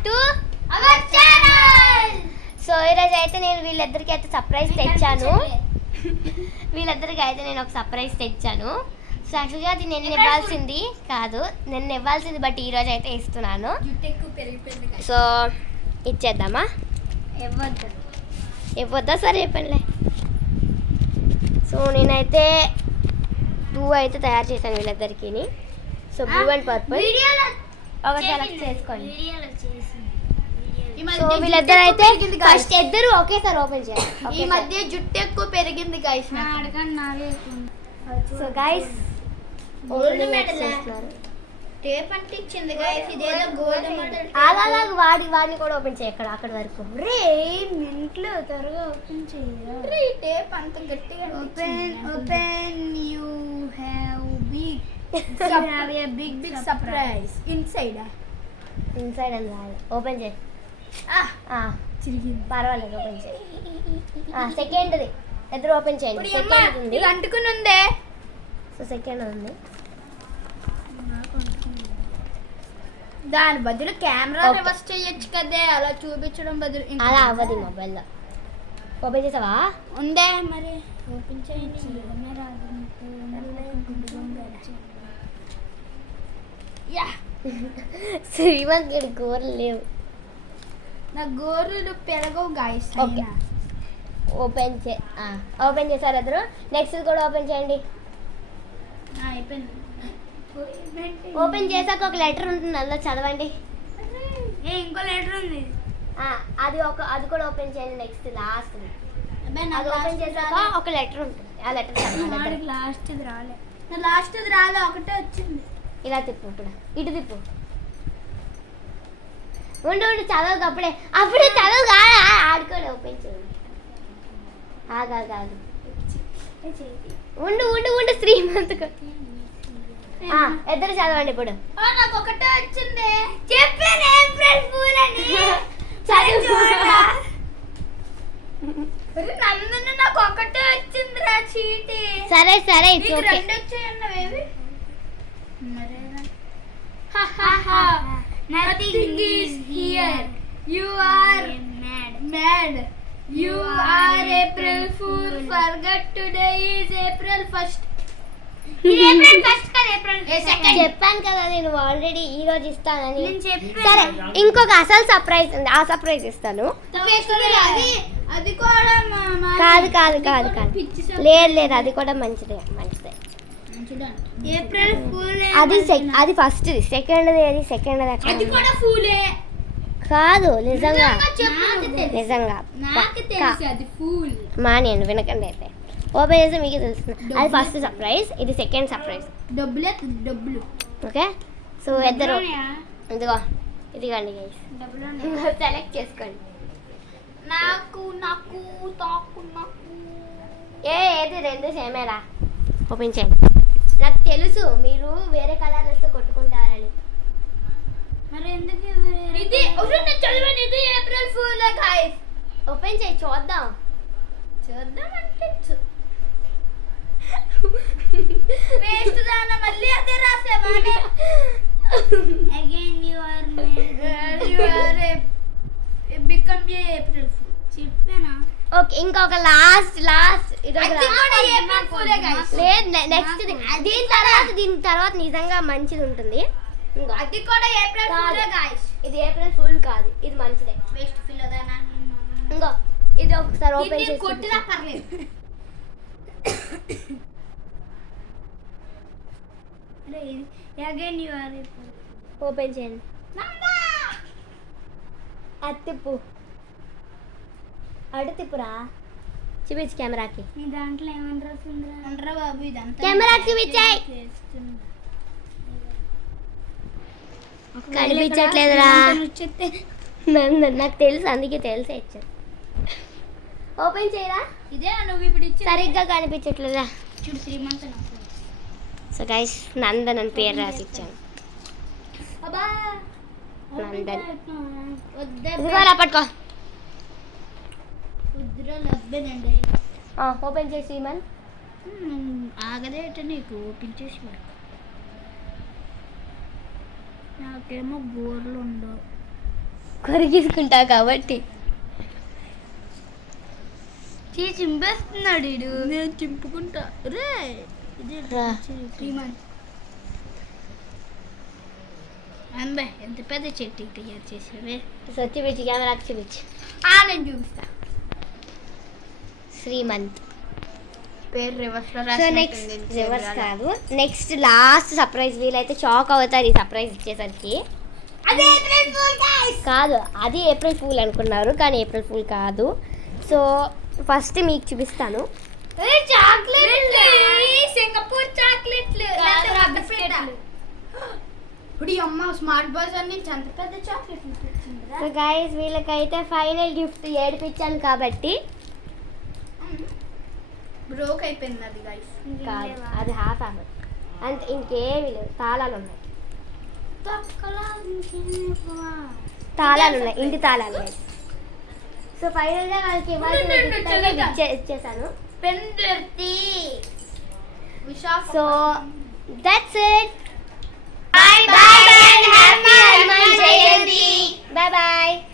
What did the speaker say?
Back to our channel. So ఈరోజు అయితే నేను వీళ్ళిద్దరికి అయితే సర్ప్రైజ్ తెచ్చాను. ఒక సర్ప్రైజ్ తెచ్చాను. సో యాక్చువల్గా అది నేను ఇవ్వాల్సింది కాదు, నేను ఇవ్వాల్సింది, బట్ ఈరోజు అయితే ఇస్తున్నాను. సో ఇచ్చేద్దామా? ఇవ్వద్దా? సరే చెప్పండిలే. సో నేనైతే 2 అయితే తయారు చేశాను వీళ్ళిద్దరికి. సో బ్లూ అండ్ పర్పుల్ ఒక సెలెక్ట్ చేసుకోండి. సో వీళ్ళిద్దరు అయితే ఫస్ట్ ఇద్దరు ఒకేసారి ఓపెన్ చేయాలి. ఈ మధ్య జుట్టు ఎక్కువ పెరిగింది గైస్. సో గైస్ టేప్ అంటే ఇచ్చింది గైస్. ఇదేదో గోల్డ్ మోడల్. అలాగే వాడిని కూడా ఓపెన్ చేయ అక్కడ వరకు. రే ఇంట్లో త్వరగా ఓపెన్ చేయరా? రే టేప్ అంత గట్టిగా open you have big surprise inside అని రాయాలి. ఓపెన్ చేయి. చిరిగింది. పర్వాలేదు, ఓపెన్ చేయి. సెకండ్ది ఇద్దరు ఓపెన్ చేయండి. సెకండ్ ఉంది, అంటుకుని ఉందే. సో సెకండ్ ఉంది. దాని బదులు కెమెరా రివర్స్ చేయొచ్చు కదే, అలా చూపించడం బదులు. అలా అవ్వదు మొబైల్లో. ఓపెన్ చేసావా? ఉందే మరి ఓపెన్ చేయండి. శ్రీమంత్ గడి కూరలు లేవు. నా గోర్లు పెరగవు గాయస్. ఓపెన్ చేశారు ఇద్దరు. నెక్స్ట్ కూడా ఓపెన్ చేయండి. ఓపెన్ చేశాక ఒక లెటర్ ఉంటుంది, అందులో చదవండి. ఇంకో లెటర్ ఉంది, అది కూడా ఓపెన్ చేయండి. నెక్స్ట్ లాస్ట్ అది ఓపెన్ చేశాక ఒక లెటర్ ఉంటుంది, ఆ లెటర్ చదవాలి. లాస్ట్ రాలే, ఒకటే వచ్చింది. ఇలా తిప్పు, ఇటు తిప్పు. ఉండు చదవకు, అప్పుడే చదవు కాదు, ఆడుకోండి. ఓపెన్ చేయండి. కాదు ఉండు శ్రీమంత్ ఇద్దరు చదవండి ఇప్పుడు. నాకు ఒకటే వచ్చింది. చెప్పాను ఏప్రిల్ ఫూల్ అని. నందన నాకు ఒకటే వచ్చిందిరా చీటి. సరే రెండు వచ్చాయన్నవేవి. Nothing is here. You are mad. You are April Fool. Forget today is April 1st. చెప్పాను కదా నేను ఆల్రెడీ ఈ రోజు ఇస్తానని. సరే ఇంకొక అసలు సర్ప్రైజ్ ఉంది, ఆ సర్ప్రైజ్ ఇస్తాను. అది కూడా కాదు లేదు, అది కూడా మంచిదే. April fool. అది ఫస్ట్. సెకండ్ అది కూడా ఫూలే కాదు, నిజంగా నాకు తెలుసు అది ఫూల్. నేను వినకండి. అయితే ఓపెన్ చేస్తే మీకు తెలుస్తుంది. అది ఫస్ట్ సర్ప్రైజ్, ఇది సెకండ్ సర్ప్రైజ్. డబ్బులు ఓకే. సో ఇద్దరు ఇదిగోండి గైస్, సెలెక్ట్ చేసుకోండి. నాకు ఏది రెండు సేమేరా. ఓపెన్ చేయండి. నాకు తెలుసు మీరు వేరే కలర్ వస్తే కొట్టుకుంటారని. మరి ఎందుకు ఇది చదివాను. ఇది ఏప్రిల్ ఫూల్ గైస్. ఓపెన్ చేయి, చూద్దాం అంటే వేస్ట్ దానా, మళ్ళీ అదే రాసేవానే. Again you are become a April fool. చెప్పానా? ఓకే, ఇంకొక లాస్ట్ ఇది లేదు. నెక్స్ట్ దీని తర్వాత నిజంగా మంచిది ఉంటుంది. అది కూడా ఏప్రిల్ ఫూల్ గైస్. ఇది ఏప్రిల్ ఫూల్ కాదు, ఇది మంచిదే. వేస్ట్ ఫీల్ అదనా. ఇంకో ఇది ఒకసారి ఓపెన్ చేసి కొట్టినా పర్లేదు. అగైన్ యు ఆర్ ఓపెన్ చేయండి. అది తిప్పు, అడు తిప్పురా. చూపించు కెమెరాకి. మీ దాంట్లో ఏమని రాసిందిరా? అంటారా బాబు, ఇదంతా కెమెరాకి చూపించాయి. కనిపించట్లేదురా. నాకు తెలుసు, అందుకే తెలిసే ఇచ్చాను. ఓపెన్ చేయరా. ఇదే నువ్వు ఇప్పుడు ఇచ్చి సరిగ్గా కనిపించట్లేదా? చూడు శ్రీమంత్. సో గైస్, నందన్ అని పేరు రాసి ఇచ్చాను. నందన్ ఇదిగోరా, పట్టుకో. ఓపెన్ చేసి ఆగదేట నీకు. ఓపెన్ చేసి నాకేమో గోర్లు ఉండవు. కొరికిసుకుంటావు కాబట్టి. చింపేస్తున్నాడు వీడు. నేను చింపుకుంటా రే. రా. అంబే ఎంత పెద్ద చెట్టు తయారు చేసావే. సో చూపించి కెమెరాకి చూపించు. నేను చూపిస్తా. శ్రీమంత్. పేరు రివర్స్ లో సో నెక్స్ట్ రివర్స్ కాదు, నెక్స్ట్ లాస్ట్ సర్ప్రైజ్. వీలైతే షాక్ అవుతారు ఈ సర్ప్రైజ్ ఇచ్చేసరికి. అదే ఏప్రిల్ ఫూల్ గైస్. కాదు, అది ఏప్రిల్ ఫూల్ అనుకున్నారు కానీ ఏప్రిల్ ఫూల్ కాదు. సో ఫస్ట్ మీకు చూపిస్తాను. చాక్లెట్లు, సింగపూర్ చాక్లెట్లు, బిస్కెట్లు. ఇప్పుడు అమ్మ స్మార్ట్ బజార్ నుంచి అంత పెద్ద చాక్లెట్లు తెచ్చిందిరా. సో గైస్ వీళ్ళకైతే ఫైనల్ గిఫ్ట్ ఏడిపించాను కాబట్టి. బ్రోక్ అయిపోయింది అది గైస్. కాదు, అది హాఫ్ హాఫ్ అంతే, ఇంకేమి లేవు. తాళాలు ఉన్నాయి, తాళాలు ఉన్నాయి, ఇంటి తాళాలు ఉన్నాయి. సో ఫైనల్గా వాళ్ళకి ఇచ్చేసాను. Pendurthi so that's it. Bye bye and happy Hanuman Jayanti. Bye bye.